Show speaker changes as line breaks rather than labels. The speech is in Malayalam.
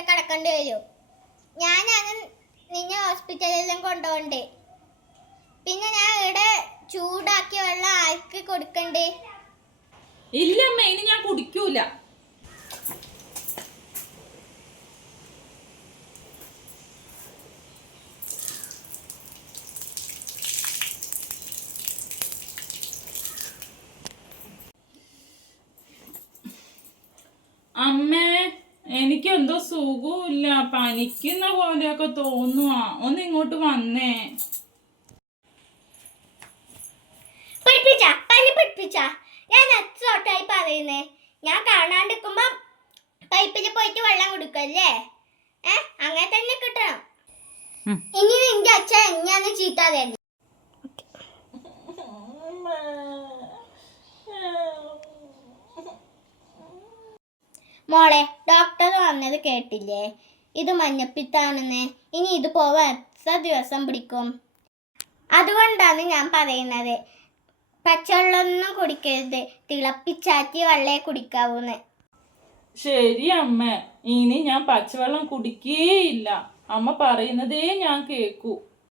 ദിവസം കിടക്കേണ്ടി വരും. ഞാനാണ് നിന്നെ ഹോസ്പിറ്റലിലും കൊണ്ടുപോകണ്ടേ. പിന്നെ ഞാൻ ഇവിടെ ചൂടാക്കിയ വെള്ളം ആർക്ക് കൊടുക്കണ്ടേ?
ഇല്ല അമ്മ ഇനി ഞാൻ കുടിക്കൂല. അമ്മേ എനിക്ക് എന്തോ സുഖമില്ല പനിക്കുന്ന പോലെയൊക്കെ തോന്നുവാ. ഒന്ന് ഇങ്ങോട്ട് വന്നേ.
പഠിപ്പിച്ച? പനി പഠിപ്പിച്ച? ഞാൻ എത്ര തൊട്ടായി പറയുന്നേ? ഞാൻ കാണാണ്ടിരിക്കുമ്പോ പൈപ്പിൽ പോയിട്ട് വെള്ളം കൊടുക്കല്ലേ ഏ? അങ്ങനെ തന്നെ കിട്ടണം. ഇനി നിന്റെ അച്ഛൻ എങ്ങനെയാന്ന് ചീത്ത മോളെ ഡോക്ടർ പറഞ്ഞത് കേട്ടില്ലേ? ഇത് മഞ്ഞപ്പിത്താണെന്ന്. ഇനി ഇത് പോവാൻ എത്ര ദിവസം പിടിക്കും? അതുകൊണ്ടാണ് ഞാൻ പറയുന്നത്. പച്ചവെള്ളമൊന്നും കുടിക്കരുത്. തിളപ്പിച്ചാറ്റി വെള്ളേ കുടിക്കാവൂന്ന്.
ശരി അമ്മ. ഇനി ഞാൻ പച്ചവെള്ളം കുടിക്കേയില്ല. അമ്മ പറയുന്നതേ ഞാൻ കേക്കൂ.